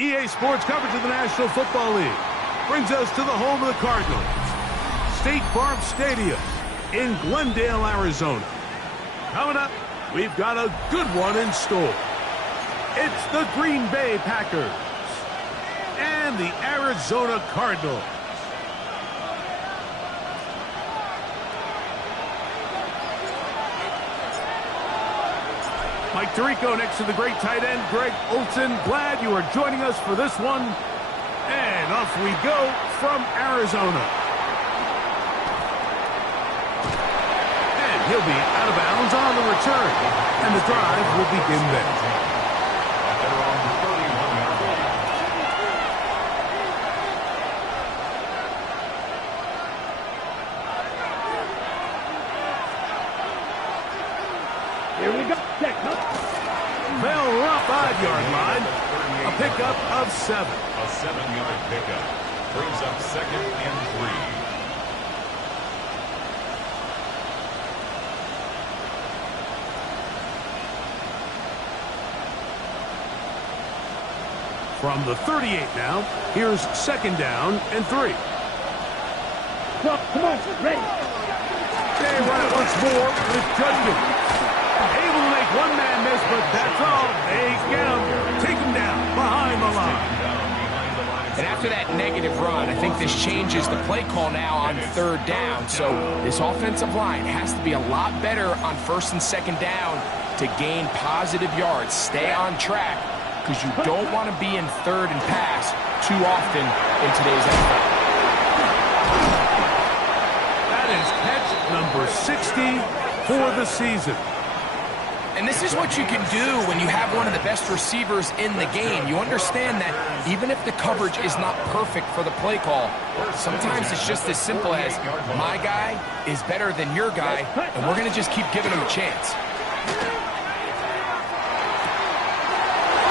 EA Sports coverage of the National Football League brings us to the home of the Cardinals, State Farm Stadium in Glendale, Arizona. Coming up, we've got a good one in store. It's the Green Bay Packers and the Arizona Cardinals. Mike Tirico next to the great tight end, Greg Olsen. Glad you are joining us for this one. And off we go from Arizona. And he'll be out of bounds on the return. And the drive will begin there. Here we go. They'll run 5-yard line. A pickup of 7. A 7-yard pickup brings up 2nd and 3. From the 38 now, here's 2nd down and 3. Come on, ready. They run it once more with judgment. Able to make one man miss, but that's all. They get him. Take him down behind the line. And after that negative run, I think this changes the play call now on 3rd down. So this offensive line has to be a lot better on 1st and 2nd down to gain positive yards. Stay on track because you don't want to be in 3rd and pass too often in today's NFL. That is catch number 60 for the season. And this is what you can do when you have one of the best receivers in the game. You understand that even if the coverage is not perfect for the play call, sometimes it's just as simple as my guy is better than your guy, and we're going to just keep giving him a chance.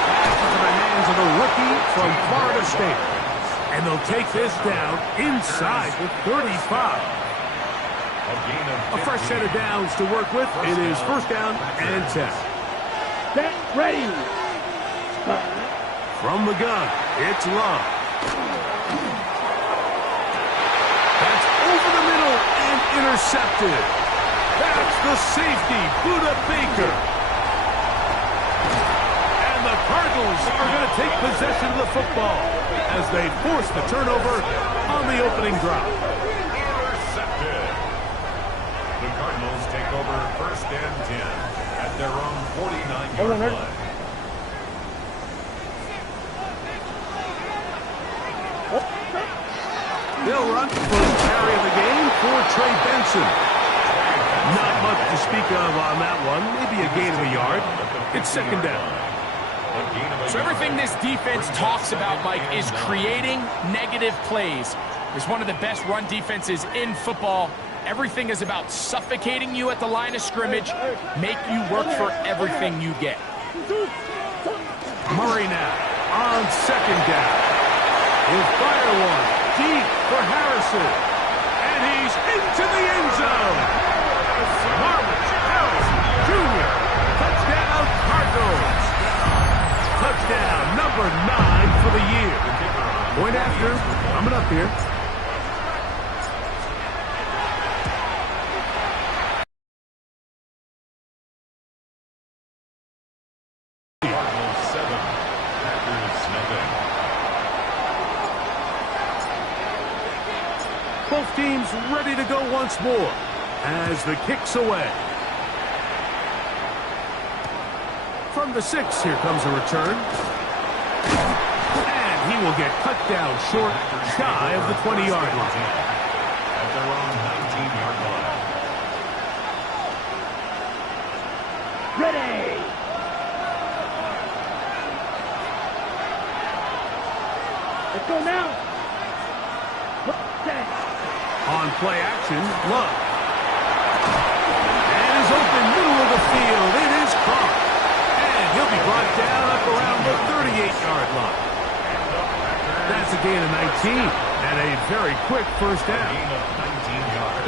Back into the hands of the rookie from Florida State. And they'll take this down inside the 35. A fresh set of downs to work with. It is 1st down and 10. Get ready. From the gun, it's Love. That's over the middle and intercepted. That's the safety, Buda Baker. And the Cardinals are going to take possession of the football as they force the turnover on the opening drive. Take over 1st and 10 at their own 49-yard line. They'll run first carry of the game for Trey Benson. Not much to speak of on that one. Maybe a gain of a yard. It's 2nd down. So everything this defense talks about, Mike, is creating negative plays. It's one of the best run defenses in football. Everything is about suffocating you at the line of scrimmage, make you work for everything you get. Murray now on 2nd down. He'll fire one deep for Harrison. And he's into the end zone. Marvin Harrison Jr. Touchdown Cardinals. Touchdown number 9 for the year. Point after coming up here. Both teams ready to go once more as the kick's away. From the 6, here comes a return. And he will get cut down short, shy of the 20-yard line. At their own 19-yard line. Ready. Let's go now. On play action, Love. And is open middle of the field. It is caught. And he'll be brought down up around the 38-yard line. That's a gain of 19 and a very quick 1st down.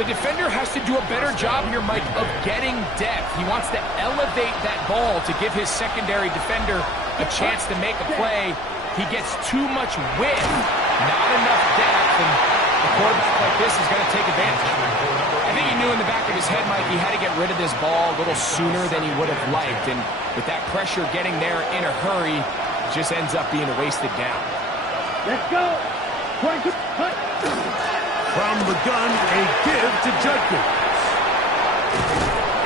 The defender has to do a better job here, Mike, of getting depth. He wants to elevate that ball to give his secondary defender a chance to make a play. He gets too much width, not enough depth, and a quarterback like this is going to take advantage. I think he knew in the back of his head, Mike, he had to get rid of this ball a little sooner than he would have liked, and with that pressure getting there in a hurry, it just ends up being a wasted down. Let's go. From the gun, a give to Judkins.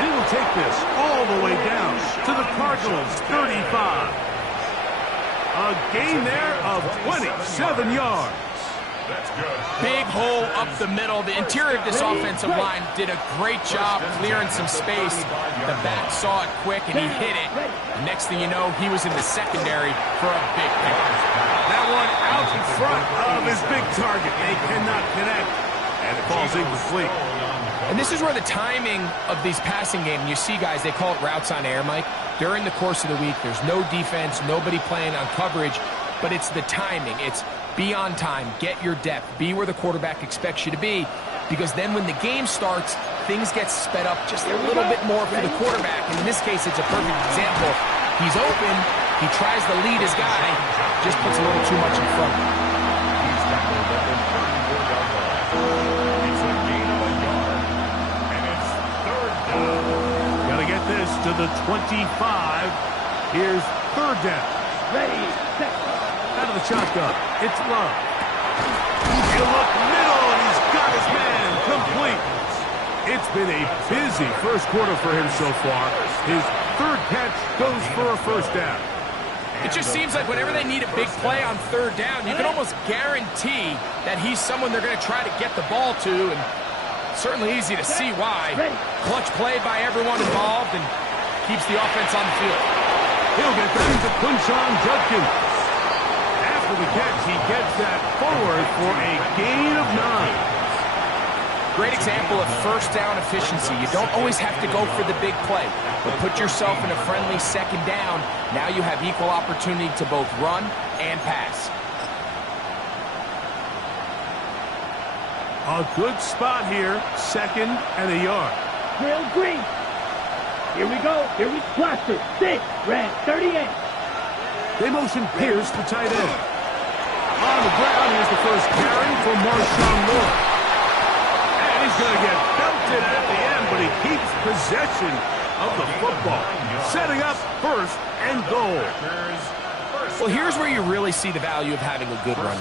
And he'll take this all the way down to the Cardinals' 35. A gain there of 27 yards. That's good. Big hole up the middle. The interior of this offensive line did a great job clearing some space. The back saw it quick, and he hit it. Next thing you know, he was in the secondary for a big pick. That one out in front of his big target. They cannot connect, and it falls incomplete. And this is where the timing of these passing games, you see guys, they call it routes on air, Mike. During the course of the week, there's no defense, nobody playing on coverage, but it's the timing. It's be on time, get your depth, be where the quarterback expects you to be, because then when the game starts, things get sped up just a little bit more for the quarterback. And in this case, it's a perfect example. He's open, he tries to lead his guy, just puts a little too much in front. He's tackled at the 34-yard line. It's a gain of a yard, and it's third down. Got to get this to the 25. Here's third down. Ready, set. Out of the shotgun. It's Love. He'll look middle, and he's got his man complete. It's been a busy first quarter for him so far. His third catch goes for a first down. It just seems like whenever they need a big play on third down, you can almost guarantee that he's someone they're going to try to get the ball to, and certainly easy to see why. Clutch play by everyone involved and keeps the offense on the field. He'll get them to Quinshon Judkins. After the catch, he gets that forward for a gain of 9. Great example of first down efficiency. You don't always have to go for the big play, but put yourself in a friendly second down. Now you have equal opportunity to both run and pass. A good spot here, second and a yard. Drill green. Here we go. Here we cluster. 6, red, 38. They motion Pierce, the tight end. On the ground, here's the first carry for Marshawn Lord. And he's going to get belted at the end, but he keeps possession of the football. Setting up first and goal. Well, here's where you really see the value of having a good run.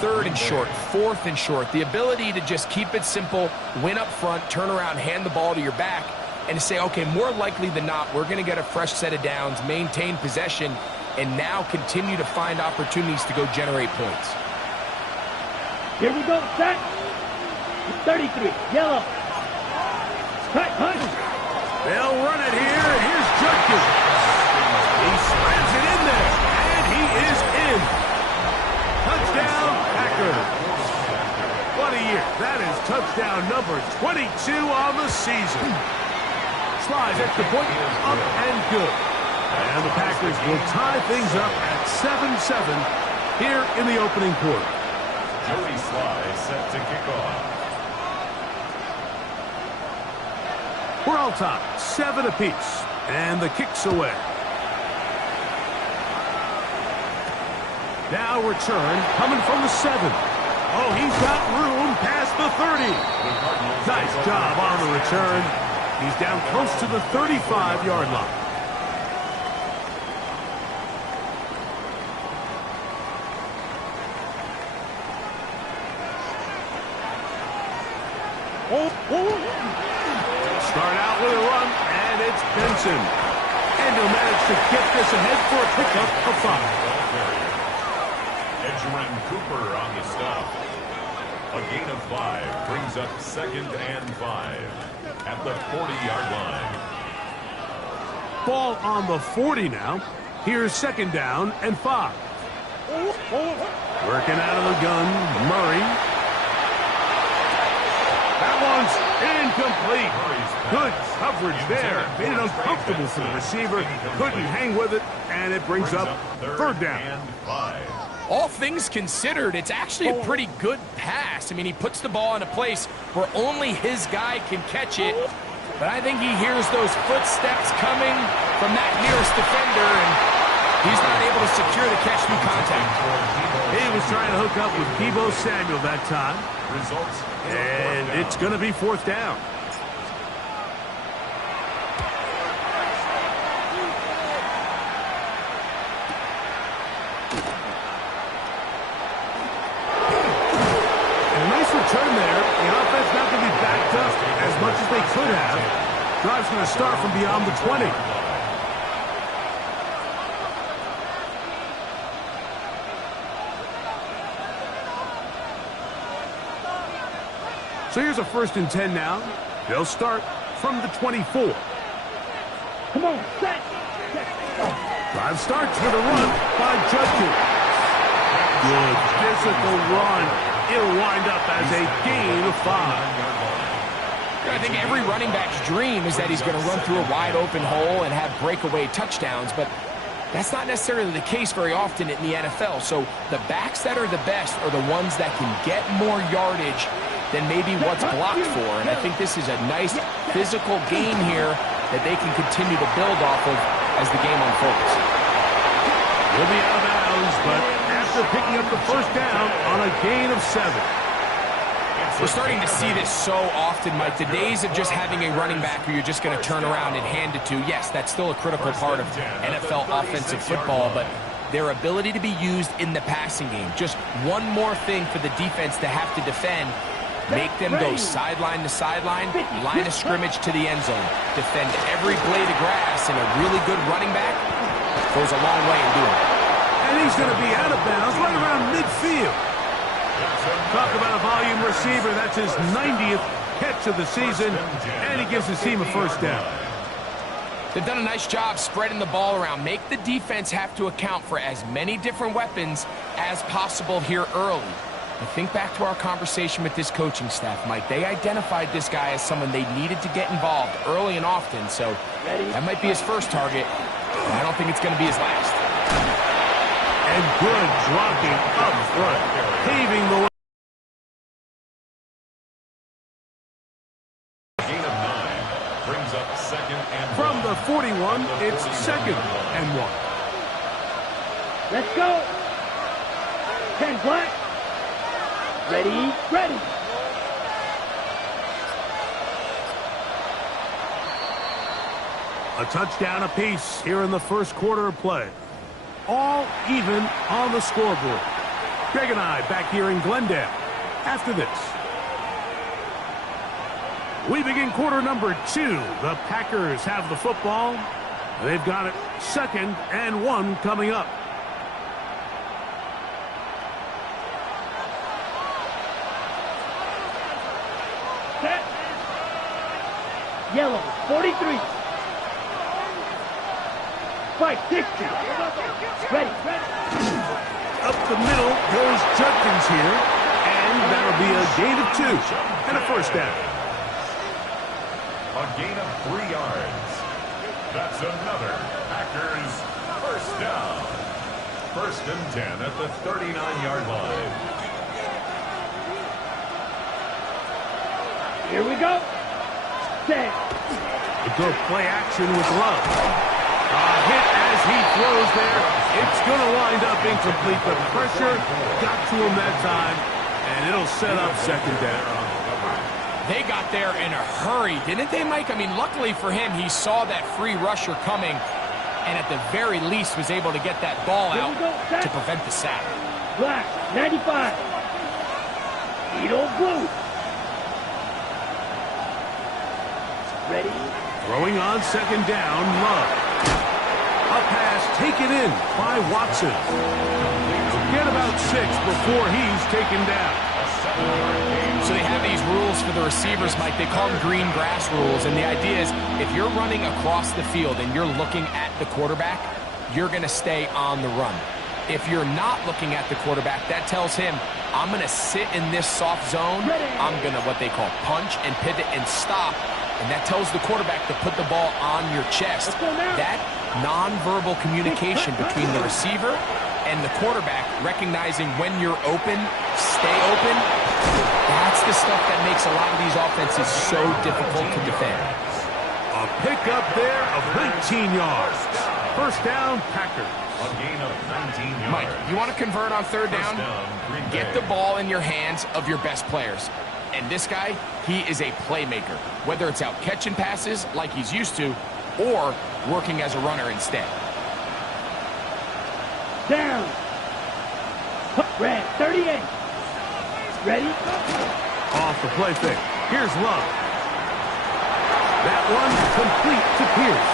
Third and short, fourth and short. The ability to just keep it simple, win up front, turn around, hand the ball to your back, and to say, okay, more likely than not, we're going to get a fresh set of downs, maintain possession, and now continue to find opportunities to go generate points. Here we go, set. 33, yellow. Cut, punch. They'll run it here, and here's Judkins. He slams it in there, and he is in. Touchdown, Packers. What a year. That is touchdown number 22 on the season. Slides at the point, up and good. And the Packers will tie things up at 7-7 here in the opening quarter. Jody Sly set to kick off. We're all tied, 7 apiece, and the kick's away. Now return, coming from the 7. Oh, he's got room past the 30. Nice job on the return. He's down close to the 35-yard line. Start out with a run, and it's Benson. And he'll manage to get this ahead for a pickup of 5. Edgerrin Cooper on the stop. A gain of 5 brings up 2nd and 5 at the 40-yard line. Ball on the 40 now. Here's 2nd down and 5. Working out of the gun, Murray. That one's incomplete. Good coverage there. Made it uncomfortable for the receiver. Couldn't hang with it, and it brings up 3rd down. And 5. All things considered, it's actually a pretty good pass. I mean, he puts the ball in a place where only his guy can catch it. But I think he hears those footsteps coming from that nearest defender, and He's not able to secure the catch through contact. He was trying to hook up with Deebo Samuel that time. And it's going to be 4th down. And a nice return there. The offense not going to be backed up as much as they could have. Drive's going to start from beyond the 20. So here's a 1st and 10 now. They'll start from the 24. Come on, set. Drive starts with a run by Judkins. Good physical run. It'll wind up as a gain of 5. I think every running back's dream is that he's going to run through a wide open hole and have breakaway touchdowns, but that's not necessarily the case very often in the NFL. So the backs that are the best are the ones that can get more yardage than maybe what's blocked for. And I think this is a nice physical gain here that they can continue to build off of as the game unfolds. He'll be out of bounds, but after picking up the 1st down on a gain of 7. We're starting to see this so often, Mike. The days of just having a running back who you're just going to turn around and hand it to, yes, that's still a critical part of NFL offensive football, but their ability to be used in the passing game, just one more thing for the defense to have to defend. Make them go sideline to sideline, line of scrimmage to the end zone. Defend every blade of grass, and a really good running back goes a long way in doing it. And he's going to be out of bounds right around midfield. Talk about a volume receiver. That's his 90th catch of the season, and he gives his team a 1st down. They've done a nice job spreading the ball around. Make the defense have to account for as many different weapons as possible here early. I think back to our conversation with this coaching staff, Mike. They identified this guy as someone they needed to get involved early and often, so that might be his first target, but I don't think it's going to be his last. And good blocking up front, paving the way. Gain of 9 brings up 2nd and 1. From the 41, it's 2nd and 1. Let's go. 10 black. Ready, ready. A touchdown apiece here in the 1st quarter of play. All even on the scoreboard. Greg and I back here in Glendale after this. We begin quarter number 2. The Packers have the football. They've got it 2nd and 1 coming up. Set. Yellow, 43. Spike, 60. Ready, ready. Up the middle goes Judkins here, and that'll be a gain of 2 and a 1st down. A gain of 3 yards. That's another Packers 1st down. 1st and 10 at the 39-yard line. Here we go. Set. They go play action with Love. A hit as he throws there. It's going to wind up incomplete. The pressure got to him that time, and it'll set up 2nd down. They got there in a hurry, didn't they, Mike? I mean, luckily for him, he saw that free rusher coming, and at the very least was able to get that ball out to prevent the sack. Black, 95. Edo blue. Ready. Throwing on 2nd down, Love. A pass taken in by Watson. He'll get about 6 before he's taken down. So they have these rules for the receivers, Mike. They call them green grass rules, and the idea is if you're running across the field and you're looking at the quarterback, you're going to stay on the run. If you're not looking at the quarterback, that tells him, I'm going to sit in this soft zone. I'm going to what they call punch and pivot and stop. And that tells the quarterback to put the ball on your chest. That nonverbal communication between the receiver and the quarterback, recognizing when you're open, stay open, that's the stuff that makes a lot of these offenses so difficult to defend. A pickup there of 19 yards. 1st down, Packers. A gain of 19 yards. Mike, you want to convert on third down? Get the ball in your hands of your best players. And this guy, he is a playmaker, whether it's out catching passes like he's used to or working as a runner instead. Down. Red, 38. Ready? Off the play fake. Here's Love. That one complete to Pierce.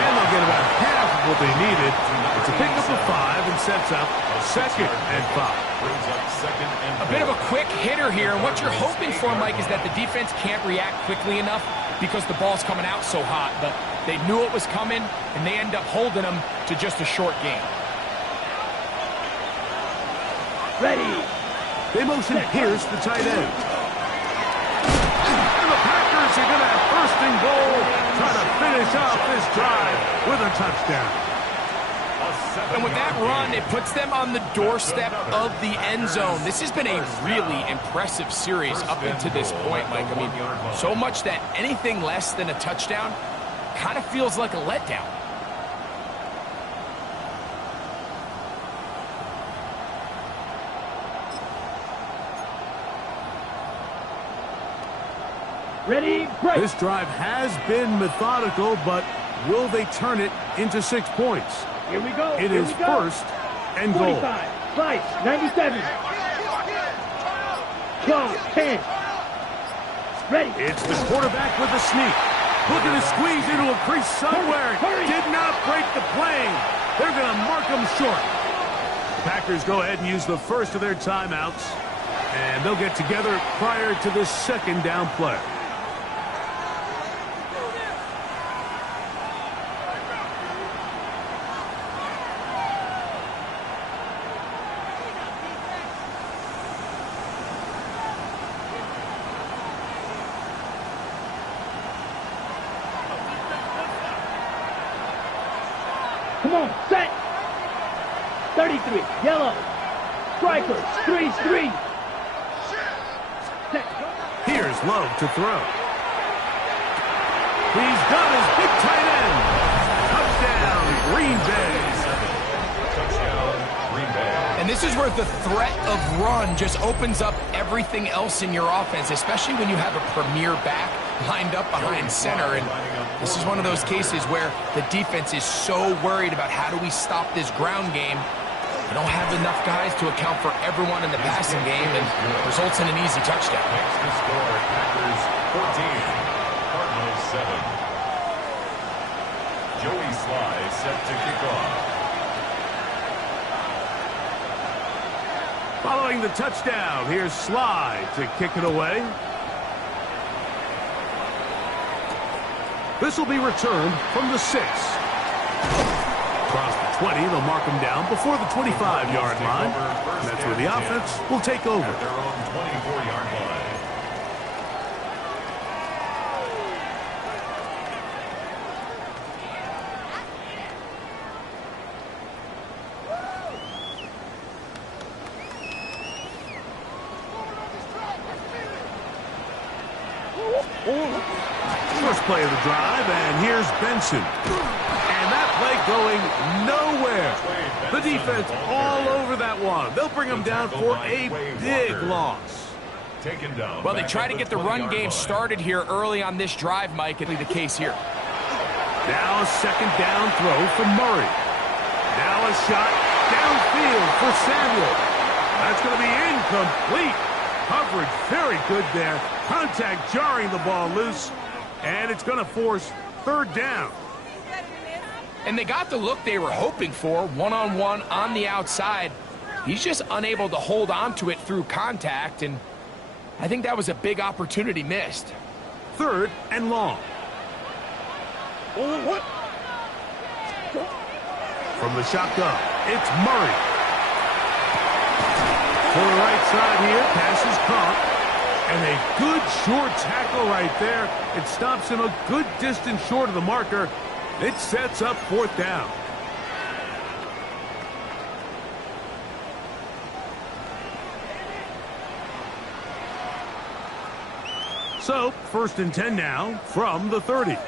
And they'll get about half of what they needed. It's a pickup of 5 and sets up second and 5. A bit of a quick hitter here. And what you're hoping for, Mike, is that the defense can't react quickly enough because the ball's coming out so hot. But they knew it was coming, and they end up holding them to just a short game. Ready. They motion Pierce, the tight end. And the Packers are going to have first and goal, try to finish off this drive with a touchdown. And with that run, it puts them on the doorstep of the end zone. This has been a really impressive series up until this point, Mike. I mean, so much that anything less than a touchdown kind of feels like a letdown. Ready, break. This drive has been methodical, but will they turn it into 6 points? Here we go. It Here is we go. first and goal. 45. Slice. 97. 12. 10. Ready. It's the quarterback with the sneak. Looking to squeeze into a crease somewhere. Hurry. Did not break the plane. They're going to mark him short. The Packers go ahead and use the first of their timeouts, and they'll get together prior to this second down play. Come on, set. 33, yellow. Striker, 3-3. Set. Here's Love to throw. He's got his big tight end. Touchdown, Green Bay. Touchdown, Green Bay. And this is where the threat of run just opens up everything else in your offense, especially when you have a premier back lined up behind center. And this is one of those cases where the defense is so worried about how do we stop this ground game. They don't have enough guys to account for everyone in the passing game, and results in an easy touchdown. Next to score, Packers 14, Cardinals 7. Joey Sly set to kick off. Following the touchdown, here's Sly to kick it away. This will be returned from the 6. Across the 20, they'll mark him down before the 25-yard line. And that's where the offense will take over. At their own 24-yard line. First play of the drive, and here's Benson. And that play going nowhere. The defense all over that one. They'll bring him down for a big loss. Taken down. Well, they try to get the run game started here early on this drive, Mike, and the case here. Now a second down throw for Murray. Now a shot downfield for Samuel. That's going to be incomplete. Coverage very good there. Contact jarring the ball loose. And it's going to force third down. And they got the look they were hoping for, one-on-one on the outside. He's just unable to hold on to it through contact, and I think that was a big opportunity missed. Third and long. From the shotgun, it's Murray. To the right side here, pass is caught. And a good short tackle right there. It stops him a good distance short of the marker. It sets up fourth down. So, first and 10 now from the 30.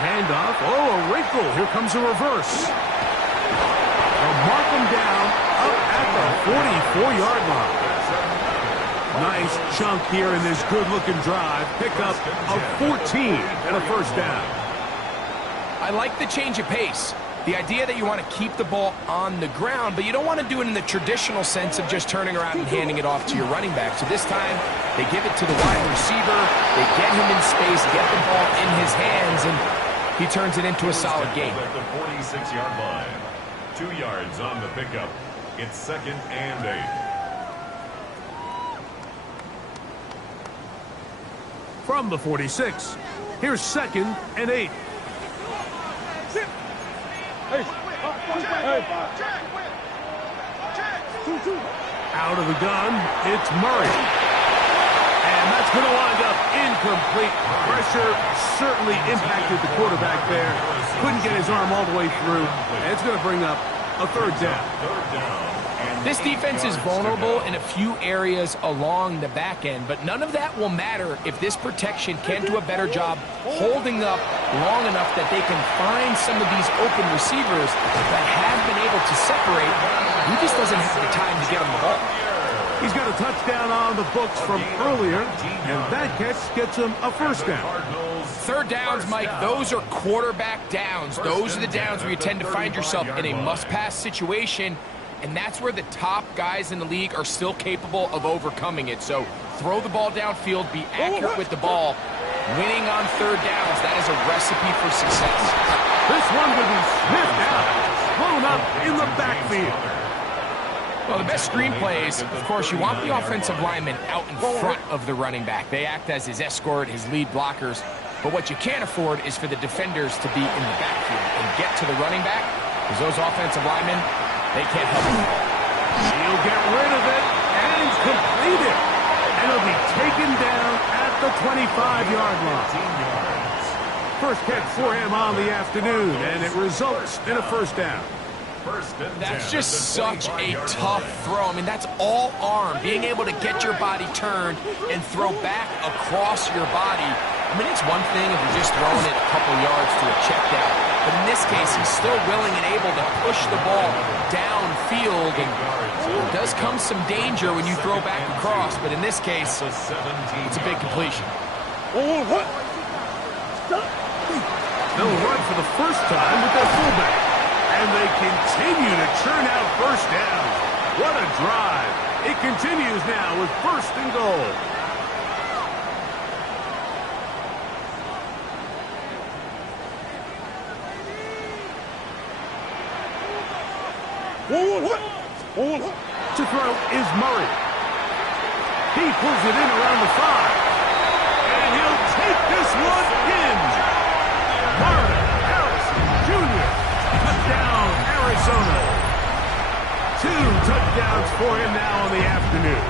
handoff. Oh, a wrinkle. Here comes a reverse. They'll mark him down up at the 44-yard line. Nice chunk here in this good-looking drive. Pick up a 14 and a first down. I like the change of pace. The idea that you want to keep the ball on the ground, but you don't want to do it in the traditional sense of just turning around and handing it off to your running back. So this time, they give it to the wide receiver. They get him in space, get the ball in his hands, and he turns it into a solid gain. At the 46-yard line. 2 yards on the pickup. It's 2nd and 8. From the 46, here's 2nd and 8. Out of the gun, it's Murray. And that's going to wind up incomplete. Pressure certainly impacted the quarterback there. Couldn't get his arm all the way through. And it's going to bring up a 3rd down. This defense is vulnerable in a few areas along the back end, but none of that will matter if this protection can do a better job holding up long enough that they can find some of these open receivers that have been able to separate. He just doesn't have the time to get him the ball. He's got a touchdown on the books from earlier, and that catch gets him a 1st down. 3rd downs, Mike, those are quarterback downs. Those are the downs where you tend to find yourself in a must-pass situation, and that's where the top guys in the league are still capable of overcoming it. So throw the ball downfield, be accurate with the ball. Winning on 3rd downs, that is a recipe for success. This one will be sniffed out, blown up in the backfield. Well, the best screenplays, of course, you want the offensive linemen out in front of the running back. They act as his escort, his lead blockers. But what you can't afford is for the defenders to be in the backfield and get to the running back, because those offensive linemen, they can't help it. He'll get rid of it, and he's completed. And he'll be taken down at the 25-yard line. First catch for him on the afternoon, and it results in a 1st down. That's just such a tough throw. I mean, that's all arm, being able to get your body turned and throw back across your body. I mean, it's one thing if you're just throwing it a couple yards to a check down, but in this case, he's still willing and able to push the ball downfield, and there does come some danger when you throw back across, but in this case, it's a big completion. They'll run for the first time with their fullback, and they continue to churn out 1st down. What a drive. It continues now with 1st and goal. To throw is Murray. He pulls it in around the 5. And he'll take this one in. Marvin Harrison Jr. Touchdown, Arizona. 2 touchdowns for him now on the afternoon.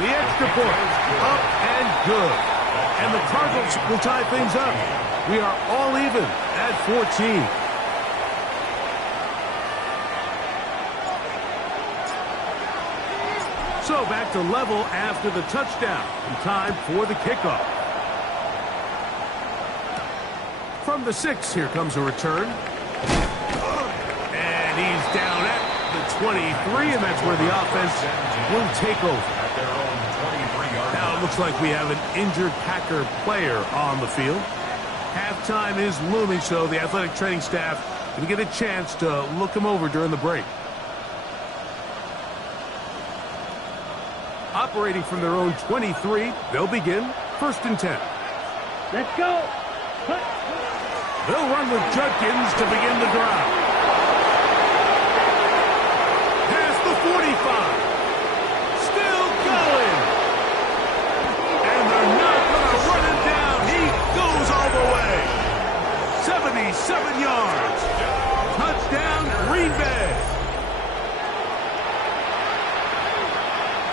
The extra point, up and good. And the Cardinals will tie things up. We are all even at 14. So back to level after the touchdown. And time for the kickoff. From the 6, here comes a return. And he's down at the 23, and that's where the offense will take over. Now it looks like we have an injured Packer player on the field. Halftime is looming, so the athletic training staff will get a chance to look him over during the break. Operating from their own 23, they'll begin 1st and 10. Let's go. They'll run with Judkins to begin the drive. Past the 45. Still going. And they're not going to run him down. He goes all the way. 77 yards. Touchdown, Green Bay.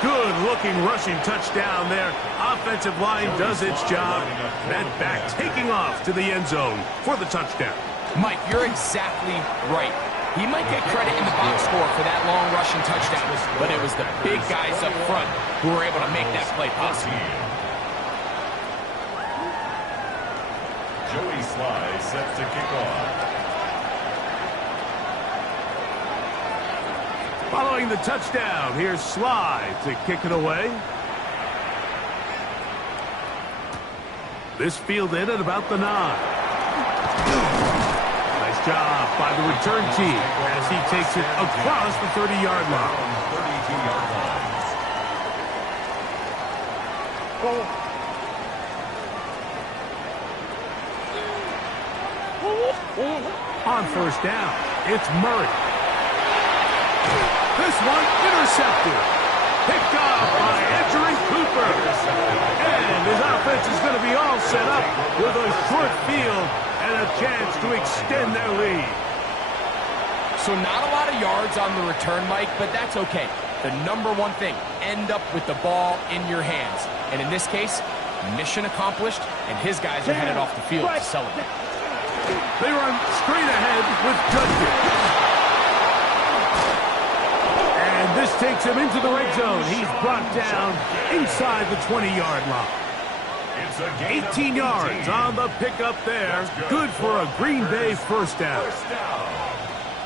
Good-looking rushing touchdown there. Offensive line does its job. That back taking off to the end zone for the touchdown. Mike, you're exactly right. He might get credit in the box score for that long rushing touchdown, but it was the big guys up front who were able to make that play possible. Sly set to kick off. Following the touchdown, here's Sly to kick it away. This fielded at about the 9. Nice job by the return team as he takes it across the 30-yard line. 32-yard lines. On first down, it's Murray. This one intercepted. Picked off by Edgerrin Cooper. And his offense is going to be all set up with a short field and a chance to extend their lead. So not a lot of yards on the return, Mike, but that's okay. The number one thing, end up with the ball in your hands. And in this case, mission accomplished, and his guys are headed off the field to celebrate. They run straight ahead with Judkins. And this takes him into the red zone. He's brought down inside the 20-yard line. 18 yards on the pickup there. Good for a Green Bay first down.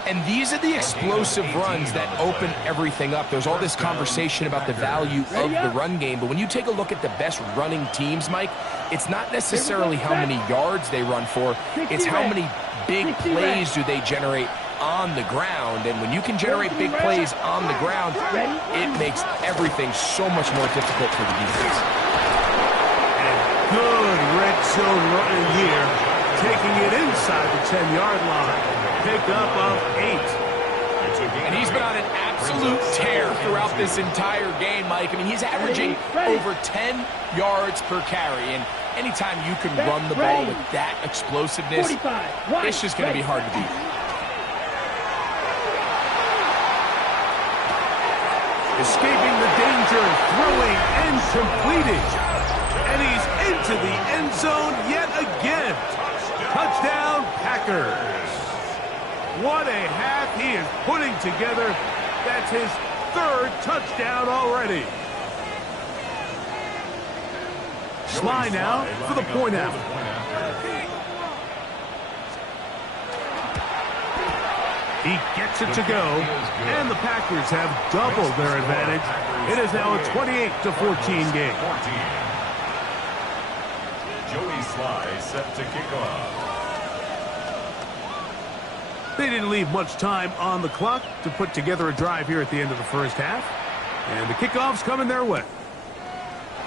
And these are the explosive runs that open everything up. There's all this conversation about the value of the run game, but when you take a look at the best running teams, Mike, it's not necessarily how many yards they run for, it's how many big plays do they generate on the ground. And when you can generate big plays on the ground, it makes everything so much more difficult for the defense. And good red zone running here, taking it inside the 10-yard line. Pick up of 8. And he's been on an absolute tear throughout this entire game, Mike. I mean, he's averaging over 10 yards per carry. And anytime you can run the ball with that explosiveness, it's just going to be hard to beat. Escaping the danger, throwing and completing. And he's into the end zone yet again. Touchdown, Packers. What a half he is putting together. That's his 3rd touchdown already. Sly now for the point out. He gets it to go, and the Packers have doubled their advantage. It is now a 28-14 game. Joey Sly set to kick off. They didn't leave much time on the clock to put together a drive here at the end of the first half. And the kickoff's coming their way.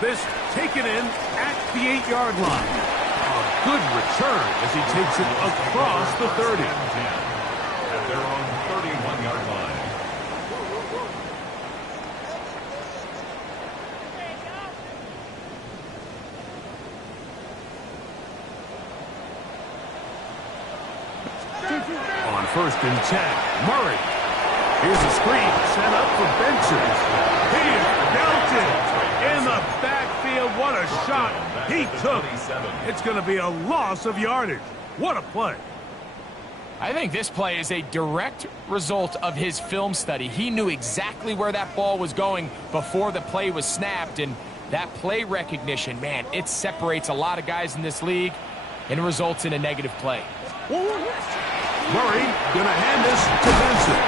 This taken in at the 8-yard line. A good return as he takes it across the 30. At their own 31-yard line. On first and 10, Murray. Here's a screen set up for Benson. He is belted in the backfield. What a shot he took. It's going to be a loss of yardage. What a play. I think this play is a direct result of his film study. He knew exactly where that ball was going before the play was snapped, and that play recognition, man, it separates a lot of guys in this league and results in a negative play. Murray going to hand this to Benson.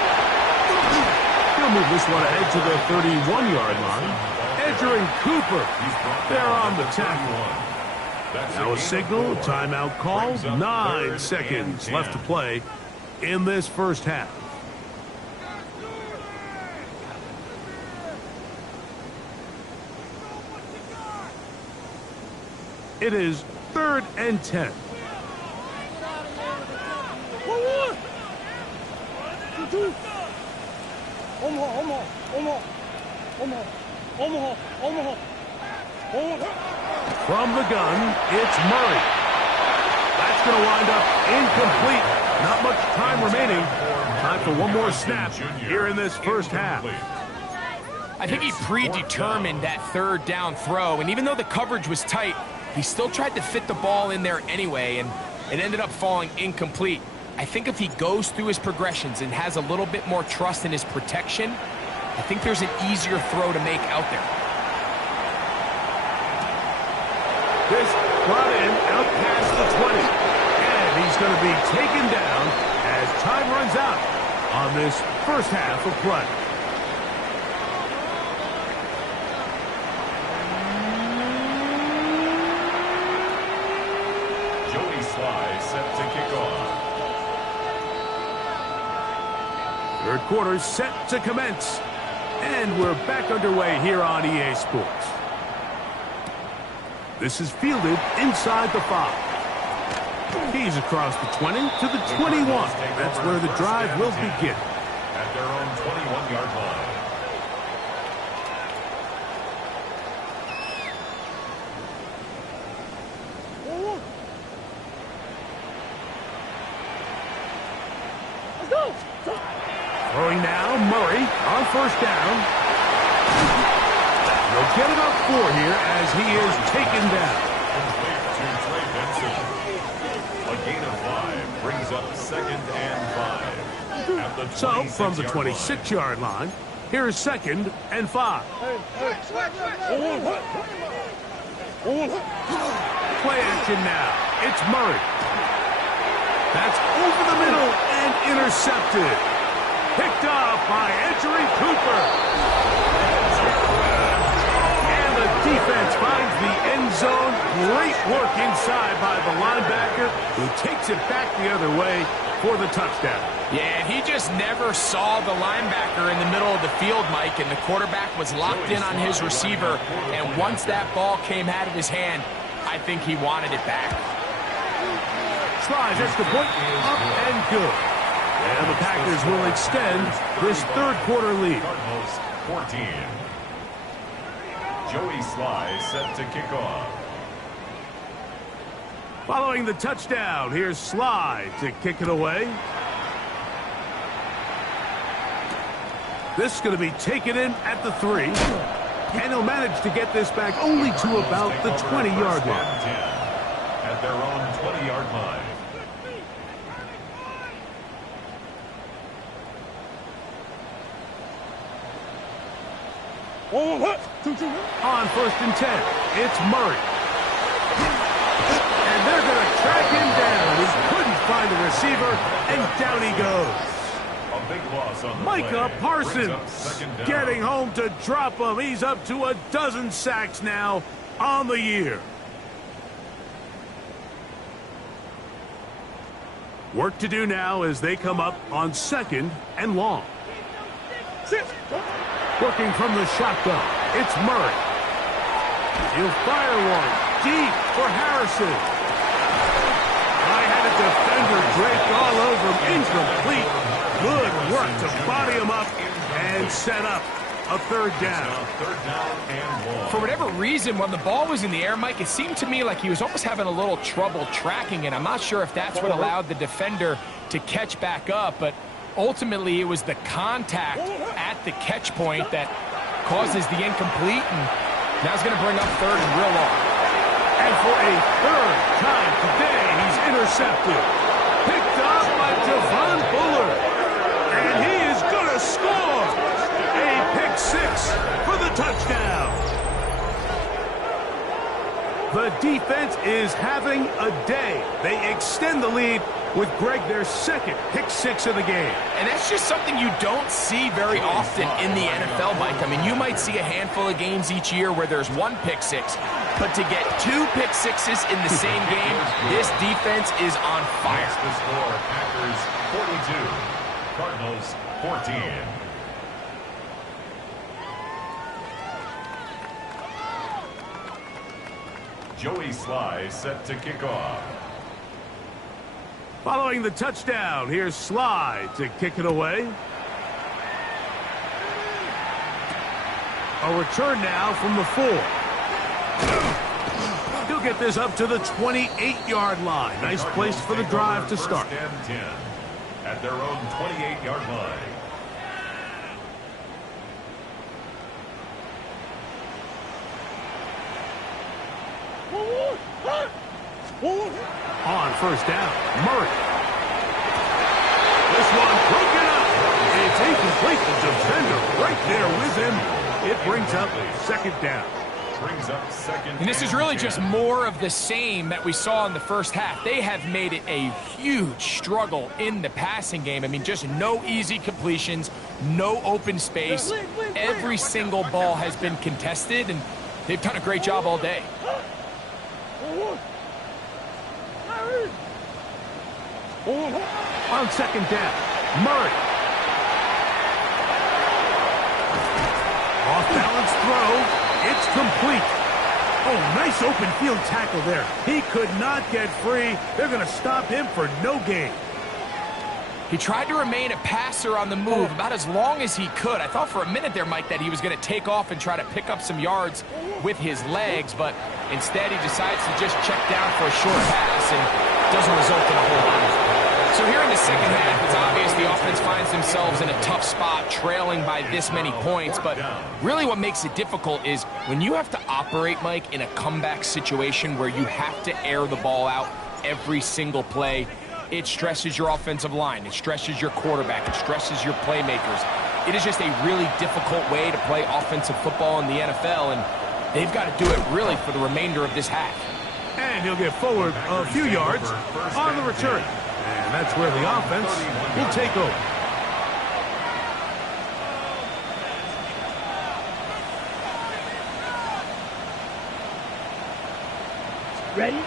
He'll move this one ahead to the 31-yard line. Edgerrin Cooper there on the tackle. Now a signal, timeout called. 9 seconds left to play in this first half. It is 3rd and 10. From the gun, it's Murray. That's going to wind up incomplete. Not much time remaining. Time for one more snap here in this first half. I think he predetermined that 3rd down throw, and even though the coverage was tight, he still tried to fit the ball in there anyway, and it ended up falling incomplete. I think if he goes through his progressions and has a little bit more trust in his protection, I think there's an easier throw to make out there. This brought in out past the 20. And he's going to be taken down as time runs out on this first half of play. Joey Sly set to kick off. Third quarter set to commence. And we're back underway here on EA Sports. This is fielded inside the 5. He's across the 20 to the 21. That's where the drive will begin. At their own 21-yard line. Let's go. Throwing now, Murray on first down. They'll get it up 4 here as he is taken down. A gain of 5 brings up 2nd and 5. At the So, from the 26-yard line, here's 2nd and 5. Play action now. It's Murray. That's over the middle and intercepted. Picked off by Edgerrin Cooper. And the defense finds the end zone. Great work inside by the linebacker, who takes it back the other way for the touchdown. Yeah, he just never saw the linebacker in the middle of the field, Mike, and the quarterback was locked in on his receiver. And once that ball came out of his hand, I think he wanted it back. Slides extra point, up and good. And the Packers will extend this third quarter lead. Cardinals 14. Joey Sly set to kick off. Following the touchdown, here's Sly to kick it away. This is going to be taken in at the 3. And he'll manage to get this back only to about the 20-yard line. At their own 20-yard line. On first and 10, it's Murray. And they're going to track him down. He couldn't find the receiver, and down he goes. A big loss on the Micah play. Parsons getting home to drop him. He's up to a dozen sacks now on the year. Work to do now as they come up on 2nd and long. Working from the shotgun, it's Murray. He'll fire one deep for Harrison. I had a defender draped all over him, incomplete. Good work to body him up and set up a third down. For whatever reason, when the ball was in the air, Mike, it seemed to me like he was almost having a little trouble tracking it. I'm not sure if that's what allowed the defender to catch back up, but ultimately it was the contact at the catch point that causes the incomplete, and now he's going to bring up 3rd and real long. And for a 3rd time today, he's intercepted. Picked off by Javon Bullard. And he is going to score. A pick 6 for the touchdown. The defense is having a day. They extend the lead with Greg their 2nd pick 6 of the game. And that's just something you don't see very often in the NFL, Mike. I mean, you might see a handful of games each year where there's 1 pick 6, but to get 2 pick 6s in the same game, this defense is on fire. The score, Packers 42, Cardinals 14. Joey Sly set to kick off. Following the touchdown, here's Sly to kick it away. A return now from the 4. He'll get this up to the 28-yard line. Nice place for the drive to start. 1st and 10 at their own 28-yard line. On first down, Murray. This one broken up. It's incomplete. The defender right there with him. It brings up 2nd down. brings up second. And this is really just more of the same that we saw in the first half. They have made it a huge struggle in the passing game. I mean, just no easy completions, no open space. Every single ball has been contested, and they've done a great job all day. On second down, Murray. Off-balance throw. It's complete. Oh, nice open field tackle there. He could not get free. They're going to stop him for no gain. He tried to remain a passer on the move about as long as he could. I thought for a minute there, Mike, that he was going to take off and try to pick up some yards with his legs, but instead he decides to just check down for a short pass and doesn't result in a whole lot. So here in the second half, it's obvious the offense finds themselves in a tough spot, trailing by this many points, but really what makes it difficult is when you have to operate, Mike, in a comeback situation where you have to air the ball out every single play. It stresses your offensive line. It stresses your quarterback. It stresses your playmakers. It is just a really difficult way to play offensive football in the NFL, and they've got to do it really for the remainder of this half. And he'll get forward a few yards on the return. And that's where the offense will take over. Ready?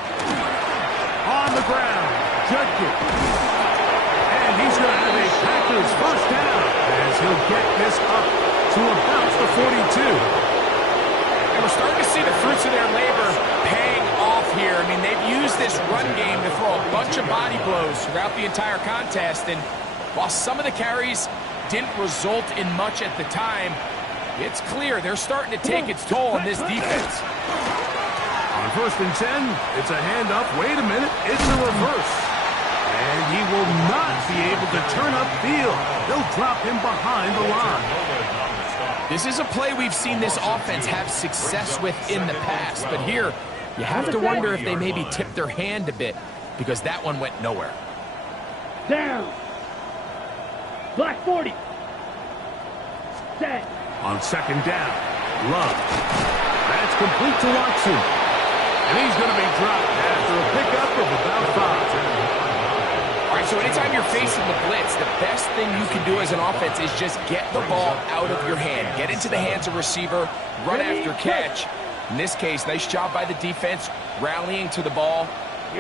On the ground, Judkins. And he's going to have a Packers first down as he'll get this up to about the 42. And we're starting to see the fruits of their labor paying off here. I mean, they've used this run game to throw a bunch of body blows throughout the entire contest. And while some of the carries didn't result in much at the time, it's clear they're starting to take its toll on this defense. On first and 10, it's a handoff. Wait a minute, it's a reverse. And he will not be able to turn upfield. They'll drop him behind the line. This is a play we've seen this offense have success with in the past, but here you have to wonder if they maybe tipped their hand a bit because that one went nowhere. Down. Black 40. Set. On second down, Love. That's complete to Watson. And he's going to be dropped after a pickup of about 5. All right, so anytime you're facing the blitz, the best thing you can do as an offense is just get the ball out of your hand. Get into the hands of receiver, run after catch. In this case, nice job by the defense, rallying to the ball.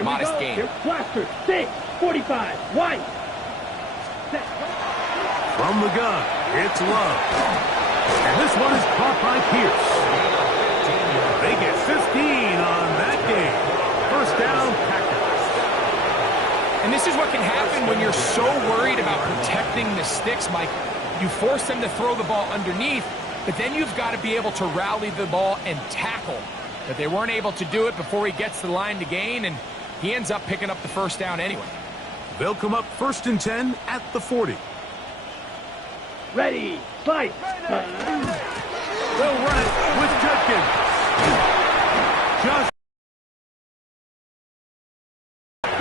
Modest gain. Here's Blaster. 6, 45, White. Set. From the gun, it's Love. And this one is caught by Pierce. They get 15 on that game. First down, Packers. And this is what can happen when you're so worried about protecting the sticks, Mike. You force them to throw the ball underneath, but then you've got to be able to rally the ball and tackle. But they weren't able to do it before he gets the line to gain, and he ends up picking up the first down anyway. They'll come up first and 10 at the 40. Ready. Fight. They'll run it with Judkins. Just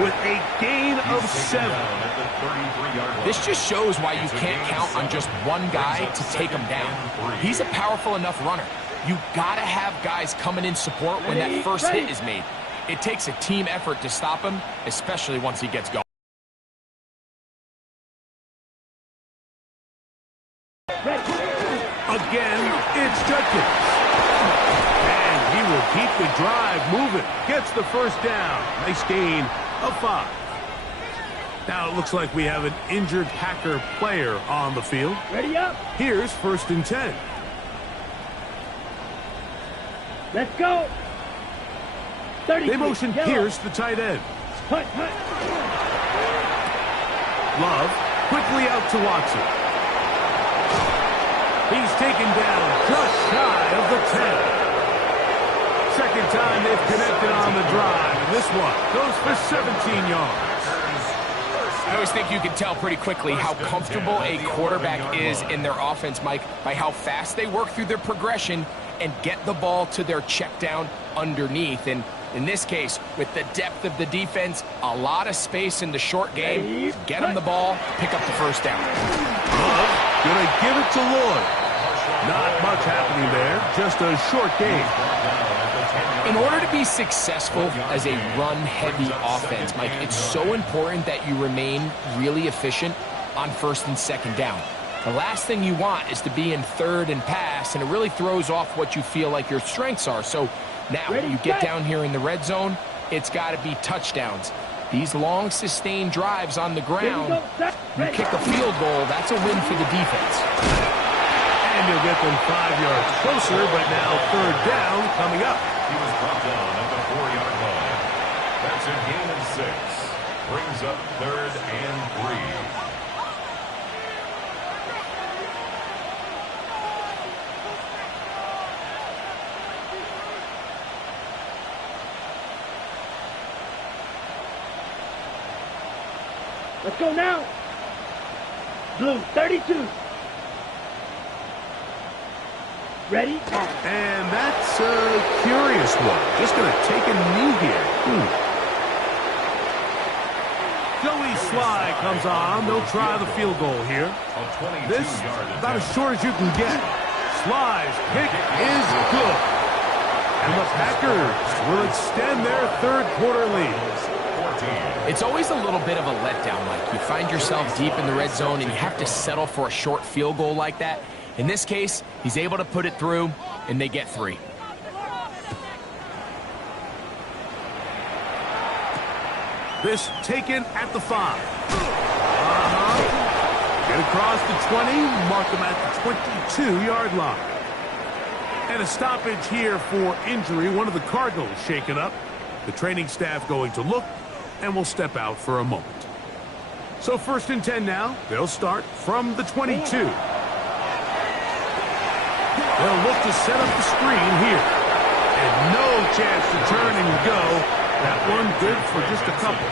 with a gain of 7. This just shows why you can't count on just one guy to take him down. He's a powerful enough runner. You gotta have guys coming in support when that first hit is made. It takes a team effort to stop him, especially once he gets going. Again, it's Judkins. And he will keep the drive moving. Gets the first down. Nice gain of 5. Now it looks like we have an injured Packer player on the field. Ready up. Here's first and 10. Let's go. 30. They motion Pierce, the tight end. Hut, hut. Love quickly out to Watson. He's taken down just shy of the 10. Second time they've connected on the drive, and this one goes for 17 yards. I always think you can tell pretty quickly how comfortable a quarterback is in their offense, Mike, by how fast they work through their progression and get the ball to their check down underneath. And in this case, with the depth of the defense, a lot of space in the short game, get them the ball, pick up the first down. Love gonna give it to Lloyd. Not much happening there, just a short game. In order to be successful as a run-heavy offense, Mike, it's so important that you remain really efficient on first and second down. The last thing you want is to be in third and pass, and it really throws off what you feel like your strengths are. So now you get down here in the red zone, it's got to be touchdowns. These long, sustained drives on the ground, you kick a field goal, that's a win for the defense. And you'll get them 5 yards closer, but now third down coming up. He was brought down at the 4-yard line. That's a gain of 6. Brings up 3rd and 3. Let's go now. Blue, 32. Ready? And that's a curious one. Just going to take a knee here. Joey Sly comes on. They'll try the field goal here. This about as short as you can get. Sly's kick is good. And the Packers will extend their third quarter lead. It's always a little bit of a letdown, Mike. You find yourself deep in the red zone and you have to settle for a short field goal like that. In this case, he's able to put it through, and they get 3. This taken at the 5. Get across the 20, mark them at the 22-yard line. And a stoppage here for injury. One of the Cardinals shaken up. The training staff going to look, and will step out for a moment. So 1st and 10 now. They'll start from the 22. They'll look to set up the screen here. And no chance to turn and go. That one good for just a couple.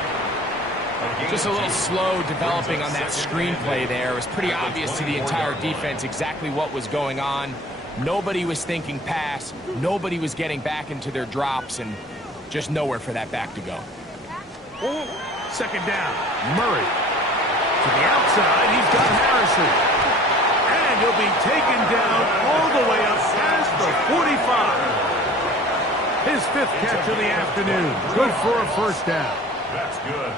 Just a little slow developing on that screenplay there. It was pretty obvious to the entire defense exactly what was going on. Nobody was thinking pass. Nobody was getting back into their drops, and just nowhere for that back to go. 2nd down. Murray. To the outside, he's got Harrison. And he'll be taken down all the way up past the 45. His 5th catch of the afternoon. Good for a 1st down. That's good.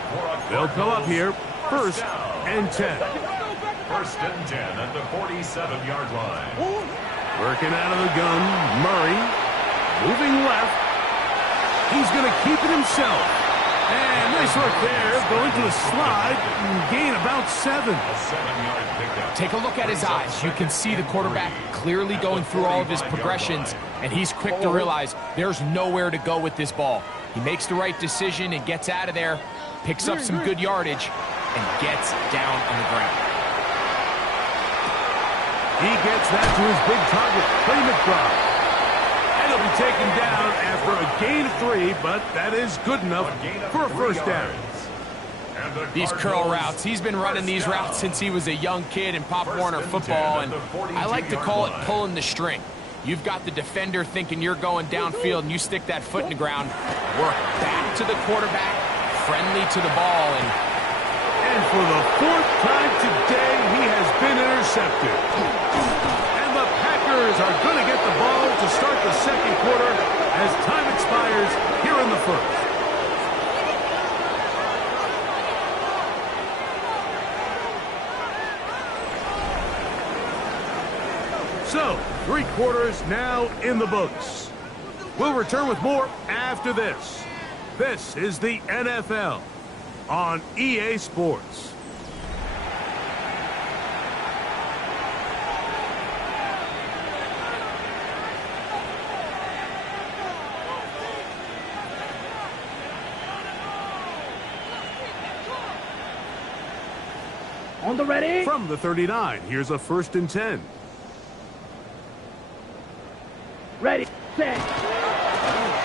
They'll come up here, 1st and 10. 1st and 10 at the 47-yard line. Working out of the gun, Murray. Moving left. He's going to keep it himself. And nice work there, going to a slide and gain about 7. A 7-yard pickup. Take a look at his eyes. You can see the quarterback clearly going through all of his progressions, and he's quick to realize there's nowhere to go with this ball. He makes the right decision and gets out of there, picks up some good yardage, and gets down on the ground. He gets that to his big target, Trey McBride. And he'll be taken down after a gain of 3, but that is good enough for a 1st down. These curl routes, he's been running these routes since he was a young kid in Pop Warner football, and I like to call it pulling the string. You've got the defender thinking you're going downfield, and you stick that foot in the ground, work back to the quarterback, friendly to the ball, and for the 4th time today, he has been intercepted. And the Packers are going to get the ball to start the 2nd quarter as time expires here in the 1st. So, 3 quarters now in the books. We'll return with more after this. This is the NFL on EA Sports. On the ready. From the 39, here's a 1st and 10. Ready, set.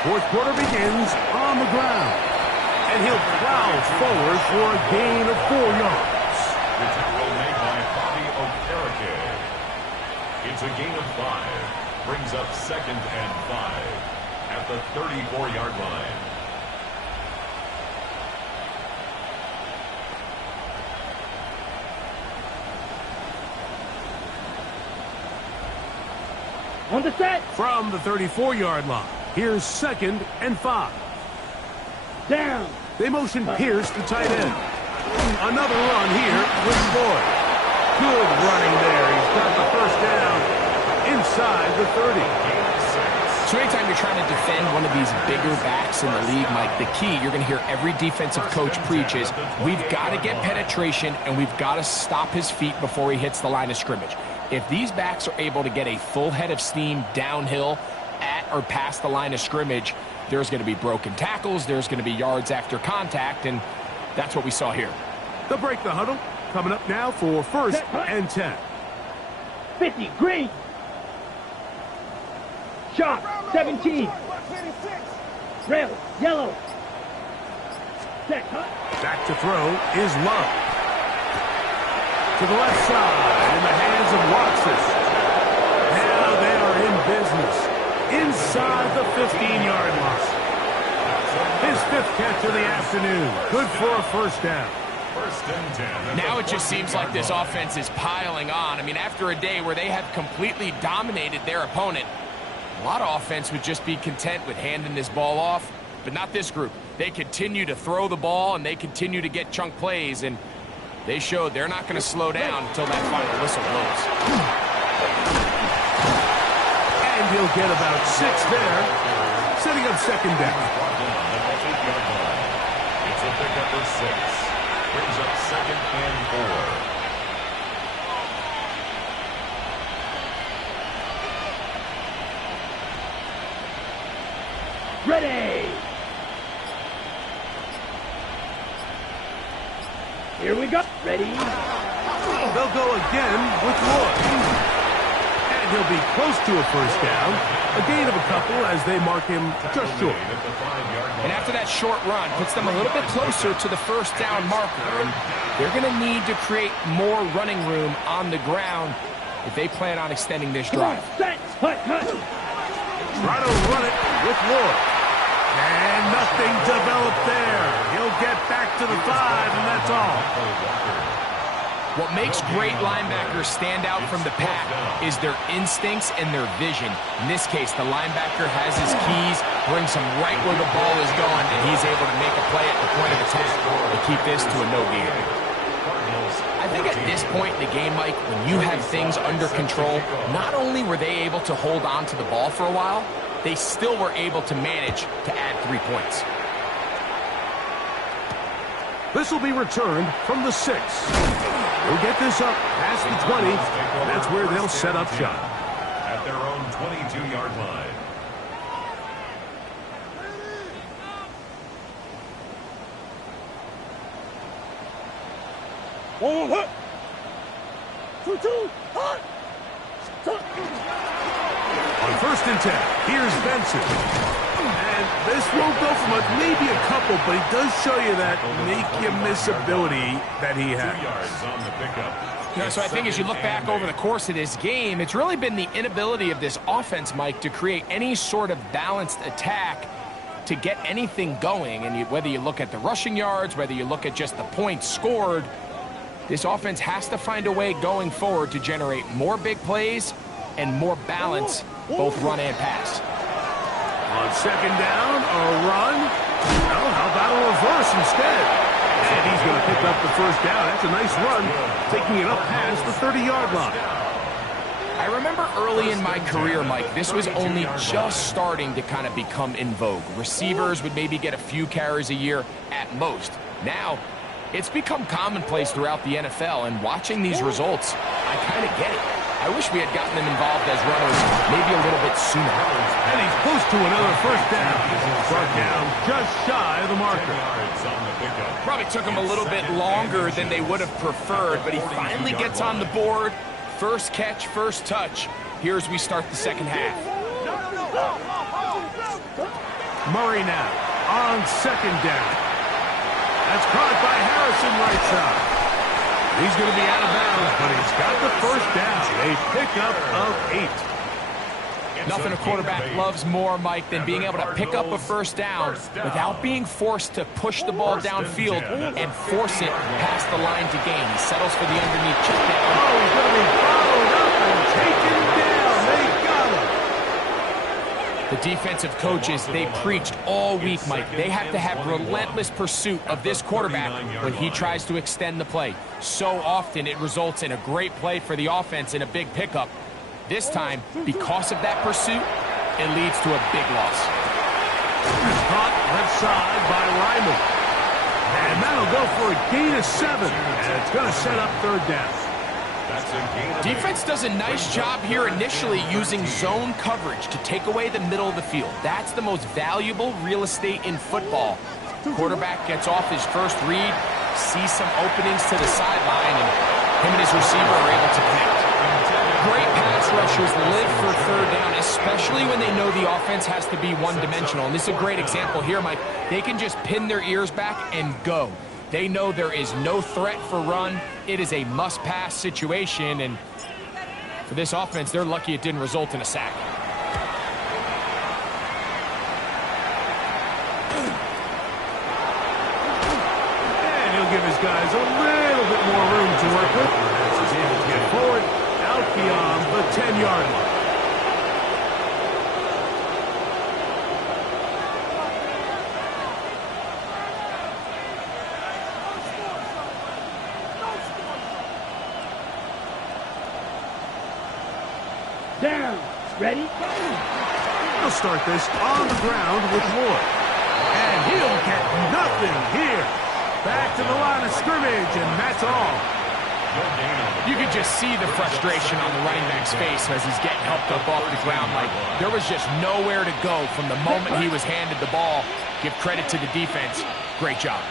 4th quarter begins on the ground. And he'll plow forward for a gain of 4 yards. The tackle made by Bobby Okereke. It's a gain of 5. Brings up 2nd and 5 at the 34-yard line. On the set. From the 34-yard line, here's 2nd and 5. Down. They motion Pierce to tight end. Another run here with Floyd. Good running there. He's got the first down inside the 30. So anytime you're trying to defend one of these bigger backs in the league, Mike, the key, you're going to hear every defensive coach preach is we've got to get penetration and we've got to stop his feet before he hits the line of scrimmage. If these backs are able to get a full head of steam downhill at or past the line of scrimmage, there's going to be broken tackles, there's going to be yards after contact, and that's what we saw here. They'll break the huddle. Coming up now for 1st and 10. 50, green. Shot, 17. Rail, yellow. Set, Back to throw is Love. To the left side in the hands of Roxas. Now they are in business. Inside the 15-yard line. His 5th catch of the afternoon. Good for a first down. 1st and 10. Now it just seems like this offense is piling on. I mean, after a day where they have completely dominated their opponent, a lot of offense would just be content with handing this ball off, but not this group. They continue to throw the ball, and they continue to get chunk plays, and they showed they're not going to slow down until that final whistle blows. And he'll get about 6 there, setting up 2nd down. It's a pickup of 6. Brings up 2nd and 4. Ready. Here we go. Ready. They'll go again with Lloyd. And he'll be close to a first down. A gain of a couple as they mark him just short. And after that short run, puts them a little bit closer to the first down marker. And they're going to need to create more running room on the ground if they plan on extending this drive. Set. Hut, hut. Try to run it with Lloyd. And nothing developed there. He'll get back to the 5, and that's all. What makes great linebackers stand out from the pack is their instincts and their vision. In this case, the linebacker has his keys, brings him right where the ball is going, and he's able to make a play at the point of attack to keep this to a no gain. I think at this point in the game, Mike, when you have things under control, not only were they able to hold on to the ball for a while, they still were able to manage to add 3 points. This will be returned from the 6. We'll get this up past the 20. That's where they'll set up shop. At their own 22-yard line. Hut. 2-2. Hut. On 1st and 10, here's Benson. And this won't go for much, maybe a couple, but he does show you that make-you-miss ability that he has. 2 yards on the pickup. You know, so I think as you look back over the course of this game, it's really been the inability of this offense, Mike, to create any sort of balanced attack to get anything going. And whether you look at the rushing yards, whether you look at just the points scored, this offense has to find a way going forward to generate more big plays and more balance, both run and pass. On 2nd down, a run. Well, how about a reverse instead? And he's going to pick up the first down. That's a nice run, taking it up past the 30-yard line. I remember early in my career, Mike, this was only just starting to kind of become in vogue. Receivers would maybe get a few carries a year at most. Now, it's become commonplace throughout the NFL, and watching these results, I kind of get it. I wish we had gotten them involved as runners maybe a little bit sooner. And he's close to another first down. Brought down just shy of the marker. Probably took him a little bit longer than they would have preferred, but he finally gets on the board. First catch, first touch. Here as we start the second half. Murray now on 2nd down. That's caught by Harrison right side. He's going to be out of bounds, but he's got the first down. A pickup of 8. Nothing a quarterback loves more, Mike, than being able to pick up a first down without being forced to push the ball downfield and force it past the line to gain. He settles for the underneath check down. Oh, he's going to be followed up and taken down. They got him. The defensive coaches, they preached all week, Mike. They have to have relentless pursuit of this quarterback when he tries to extend the play. So often it results in a great play for the offense and a big pickup. This time, because of that pursuit, it leads to a big loss. Caught left side by Ryman. And that'll go for a gain of 7. And it's going to set up third down. Defense does a nice job here initially using zone coverage to take away the middle of the field. That's the most valuable real estate in football. Quarterback gets off his first read, sees some openings to the sideline, and him and his receiver are able to connect. Great pass rushers live for third down, especially when they know the offense has to be one-dimensional. And this is a great example here, Mike. They can just pin their ears back and go. They know there is no threat for run. It is a must-pass situation, and for this offense, they're lucky it didn't result in a sack. And he'll give his guys a little bit more room to work with. As he's able to get forward, out beyond the 10-yard line. Down. Ready? He'll start this on the ground with Moore. And he'll get nothing here. Back to the line of scrimmage, and that's all. You could just see the frustration on the running back's face as he's getting helped up off the ground. Like, there was just nowhere to go from the moment he was handed the ball. Give credit to the defense. Great job.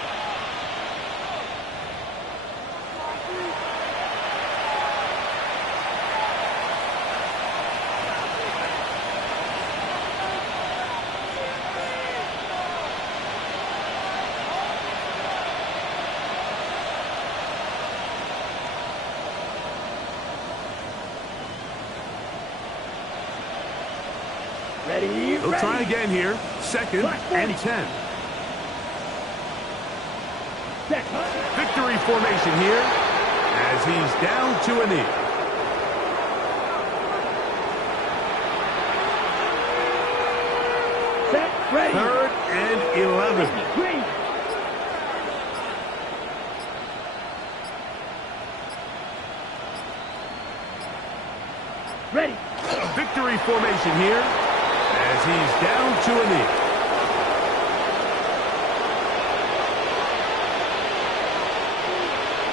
Ready? He'll try again here. Second and 10. Victory formation here as he's down to a knee. Set. Ready. Third and 11. Green. Ready. Victory formation here as he's down to a knee.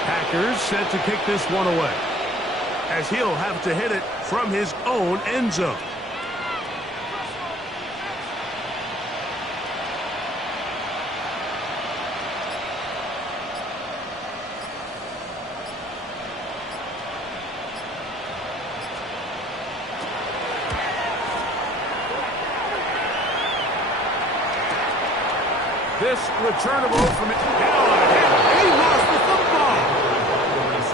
Packers set to kick this one away as he'll have to hit it from his own end zone. This returnable from it. He lost the football.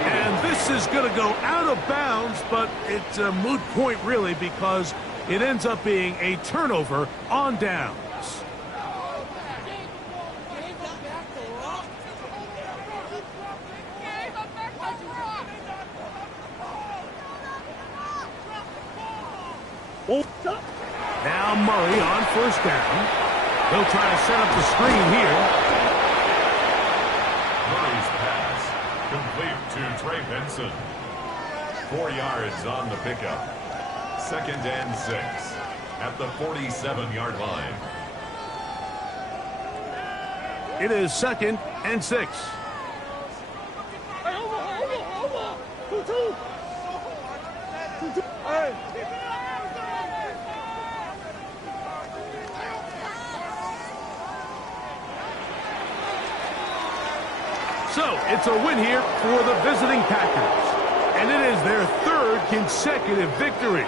And this is going to go out of bounds, but it's a moot point really because it ends up being a turnover on downs. Now Murray on first down. He'll try to set up the screen here. Murray's pass complete to Trey Benson. 4 yards on the pickup. Second and 6 at the 47-yard line. It is second and 6. So, it's a win here for the visiting Packers. And it is their third consecutive victory.